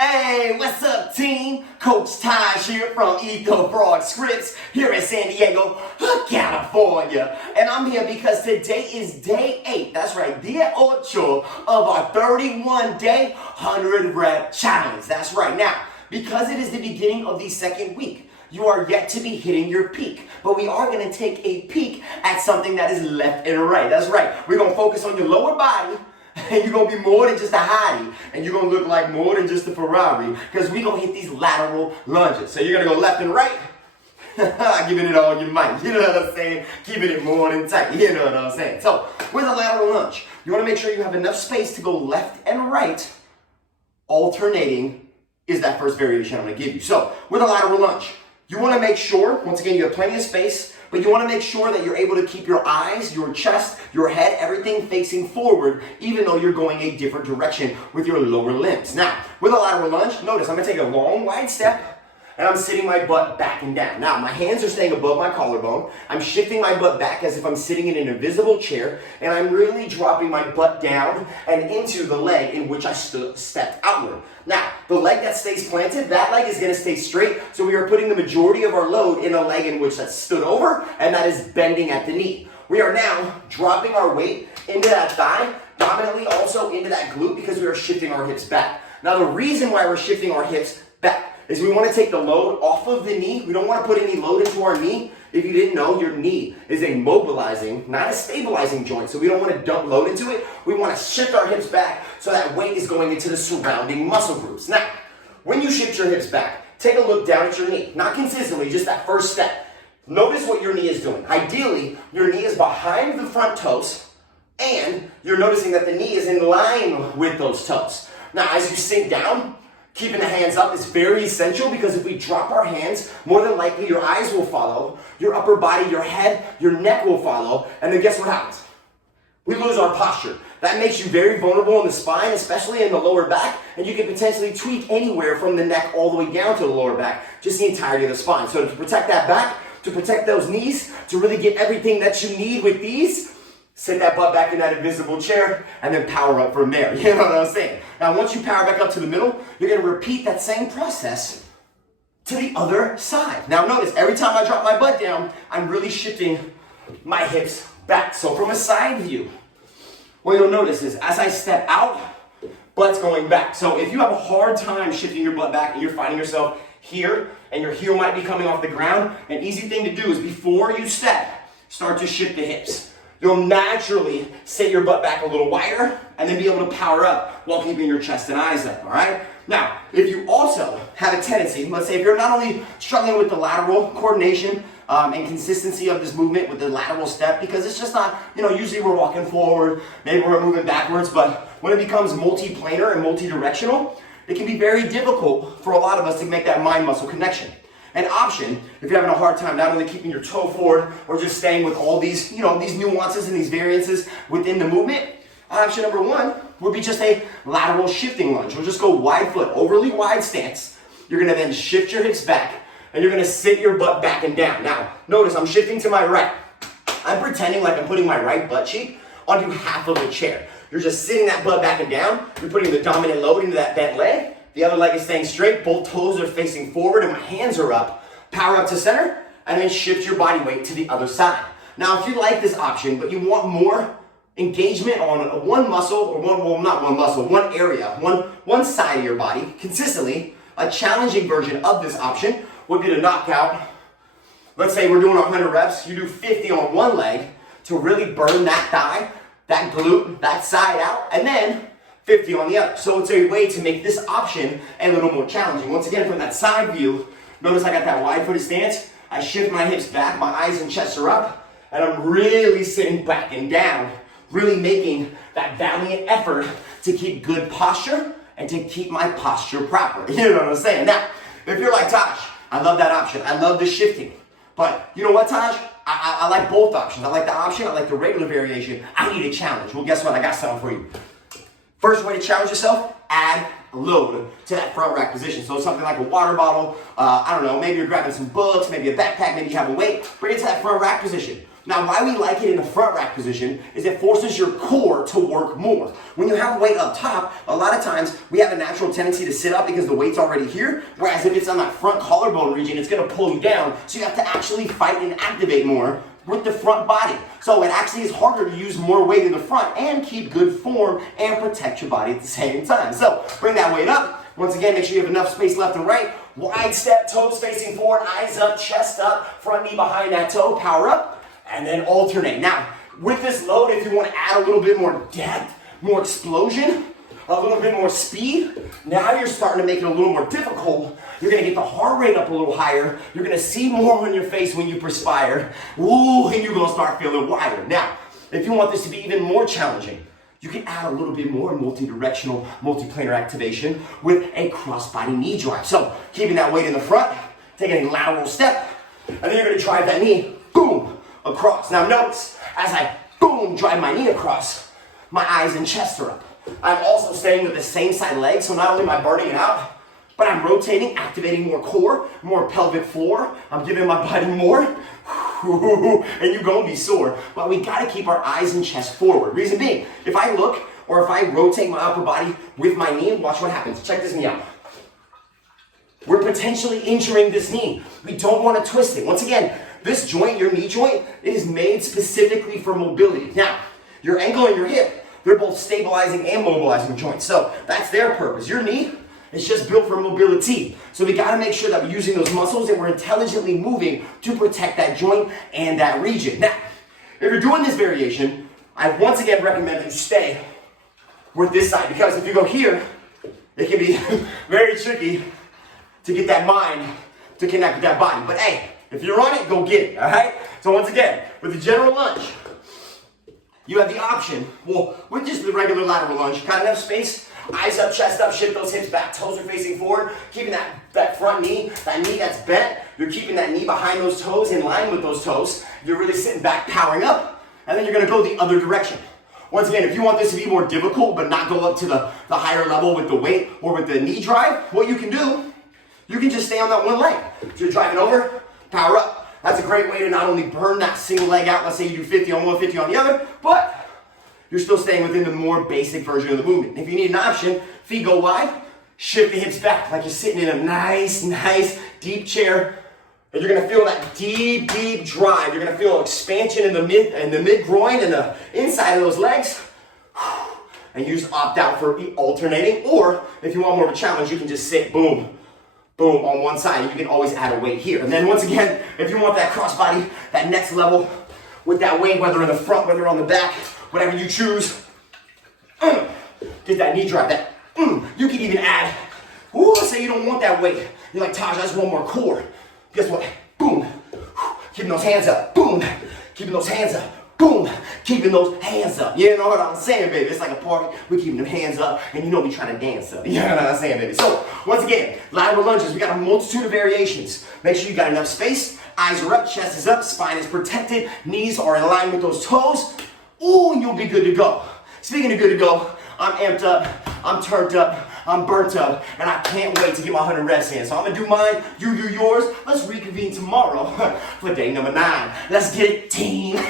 Hey, what's up, team? Coach Taj here from Frog Scripps here in San Diego, California. And I'm here because today is day 8. That's right, dia 8 of our 31-day 100-rep challenge. That's right. Now, because it is the beginning of the second week, you are yet to be hitting your peak. But we are going to take a peek at something that is left and right. That's right. We're going to focus on your lower body. And you're going to be more than just a hottie. And you're going to look like more than just a Ferrari. Because we're going to hit these lateral lunges. So you're going to go left and right. Giving it all you might. You know what I'm saying? Keeping it more than tight. You know what I'm saying? So with a lateral lunge, you want to make sure you have enough space to go left and right. Alternating is that first variation I'm going to give you. So with a lateral lunge, you want to make sure, once again, you have plenty of space. But you want to make sure that you're able to keep your eyes, your chest, your head, everything facing forward, even though you're going a different direction with your lower limbs. Now, with a lateral lunge, notice I'm going to take a long, wide step, and I'm sitting my butt back and down. Now, my hands are staying above my collarbone. I'm shifting my butt back as if I'm sitting in an invisible chair, and I'm really dropping my butt down and into the leg in which I stepped outward. Now, the leg that stays planted, that leg is going to stay straight, so we are putting the majority of our load in a leg in which that's stood over, and that is bending at the knee. We are now dropping our weight into that thigh, dominantly also into that glute, because we are shifting our hips back. Now, the reason why we're shifting our hips back is we want to take the load off of the knee. We don't want to put any load into our knee. If you didn't know, your knee is a mobilizing, not a stabilizing joint. So we don't want to dump load into it. We want to shift our hips back so that weight is going into the surrounding muscle groups. Now, when you shift your hips back, take a look down at your knee. Not consistently, just that first step. Notice what your knee is doing. Ideally, your knee is behind the front toes, and you're noticing that the knee is in line with those toes. Now, as you sink down, keeping the hands up is very essential, because if we drop our hands, more than likely your eyes will follow, your upper body, your head, your neck will follow, and then guess what happens? We lose our posture. That makes you very vulnerable in the spine, especially in the lower back, and you can potentially tweak anywhere from the neck all the way down to the lower back, just the entirety of the spine. So to protect that back, to protect those knees, to really get everything that you need with these, sit that butt back in that invisible chair, and then power up from there. You know what I'm saying? Now, once you power back up to the middle, you're going to repeat that same process to the other side. Now, notice, every time I drop my butt down, I'm really shifting my hips back. So from a side view, what you'll notice is as I step out, butt's going back. So if you have a hard time shifting your butt back and you're finding yourself here, and your heel might be coming off the ground, an easy thing to do is before you step, start to shift the hips. You'll naturally sit your butt back a little wider and then be able to power up while keeping your chest and eyes up, all right? Now, if you also have a tendency, let's say if you're not only struggling with the lateral coordination and consistency of this movement with the lateral step, because it's just not, usually we're walking forward, maybe we're moving backwards, but when it becomes multi-planar and multi-directional, it can be very difficult for a lot of us to make that mind-muscle connection. An option, if you're having a hard time not only keeping your toe forward or just staying with all these, these nuances and these variances within the movement, option number 1 would be just a lateral shifting lunge. We'll just go wide foot, overly wide stance. You're going to then shift your hips back, and you're going to sit your butt back and down. Now, notice I'm shifting to my right. I'm pretending like I'm putting my right butt cheek onto half of a chair. You're just sitting that butt back and down. You're putting the dominant load into that bent leg. The other leg is staying straight, both toes are facing forward, and my hands are up. Power up to center, and then shift your body weight to the other side. Now, if you like this option, but you want more engagement on one muscle, or one area, one side of your body, consistently, a challenging version of this option would be to knock out, let's say we're doing 100 reps, you do 50 on one leg to really burn that thigh, that glute, that side out, and then 50 on the other. So it's a way to make this option a little more challenging. Once again, from that side view, notice I got that wide-footed stance. I shift my hips back, my eyes and chest are up, and I'm really sitting back and down, really making that valiant effort to keep good posture and to keep my posture proper. You know what I'm saying? Now, if you're like, Taj, I love that option. I love the shifting. But you know what, Taj? I like both options. I like the option. I like the regular variation. I need a challenge. Well, guess what? I got something for you. First way to challenge yourself, add load to that front rack position. So something like a water bottle, maybe you're grabbing some books, maybe a backpack, maybe you have a weight, bring it to that front rack position. Now, why we like it in the front rack position is it forces your core to work more. When you have weight up top, a lot of times we have a natural tendency to sit up because the weight's already here, whereas if it's on that front collarbone region, it's gonna pull you down, so you have to actually fight and activate more with the front body. So it actually is harder to use more weight in the front and keep good form and protect your body at the same time. So bring that weight up. Once again, make sure you have enough space left and right. Wide step, toes facing forward, eyes up, chest up, front knee behind that toe, power up, and then alternate. Now, with this load, if you want to add a little bit more depth, more explosion, a little bit more speed, now you're starting to make it a little more difficult. You're gonna get the heart rate up a little higher. You're gonna see more on your face when you perspire. Ooh, and you're gonna start feeling wider. Now, if you want this to be even more challenging, you can add a little bit more multi-directional, multi-planar activation with a cross-body knee drive. So, keeping that weight in the front, taking a lateral step, and then you're gonna drive that knee, boom, across. Now notice, as I, boom, drive my knee across, my eyes and chest are up. I'm also staying with the same side leg, so not only am I burning it out, but I'm rotating, activating more core, more pelvic floor. I'm giving my body more, and you're gonna be sore. But we gotta keep our eyes and chest forward. Reason being, if I look, or if I rotate my upper body with my knee, watch what happens. Check this knee out. We're potentially injuring this knee. We don't wanna twist it. Once again, this joint, your knee joint, it is made specifically for mobility. Now, your ankle and your hip, they're both stabilizing and mobilizing joints. So that's their purpose. Your knee, it's just built for mobility. So we gotta make sure that we're using those muscles and we're intelligently moving to protect that joint and that region. Now, if you're doing this variation, I once again recommend that you stay with this side, because if you go here, it can be very tricky to get that mind to connect with that body. But hey, if you're on it, go get it, all right? So once again, with the general lunge, you have the option, well, with just the regular lateral lunge, got enough space, eyes up, chest up, shift those hips back, toes are facing forward, keeping that front knee, that knee that's bent, you're keeping that knee behind those toes, in line with those toes, you're really sitting back, powering up, and then you're gonna go the other direction. Once again, if you want this to be more difficult, but not go up to the higher level with the weight or with the knee drive, what you can do, you can just stay on that one leg. So you're driving over, power up. That's a great way to not only burn that single leg out, let's say you do 50 on one, 50 on the other, but you're still staying within the more basic version of the movement. If you need an option, feet go wide, shift the hips back like you're sitting in a nice, deep chair, and you're gonna feel that deep, deep drive. You're gonna feel expansion in the mid groin and the inside of those legs, and you just opt out for alternating, or if you want more of a challenge, you can just sit, boom, boom, on one side. You can always add a weight here. And then once again, if you want that crossbody, that next level with that weight, whether in the front, whether on the back, whatever you choose, get that knee drive, you can even add, say you don't want that weight. You're like, Taj, I just want more core. Guess what? Boom, keeping those hands up, boom, keeping those hands up. Boom, keeping those hands up. You know what I'm saying, baby? It's like a party. We're keeping them hands up, and you know we trying to dance up. You know what I'm saying, baby? So, once again, lateral lunges. We got a multitude of variations. Make sure you got enough space. Eyes are up, chest is up, spine is protected, knees are in line with those toes. Ooh, and you'll be good to go. Speaking of good to go, I'm amped up, I'm turned up, I'm burnt up, and I can't wait to get my 100 reps in. So I'm gonna do mine, you do yours. Let's reconvene tomorrow for day number 9. Let's get it, team.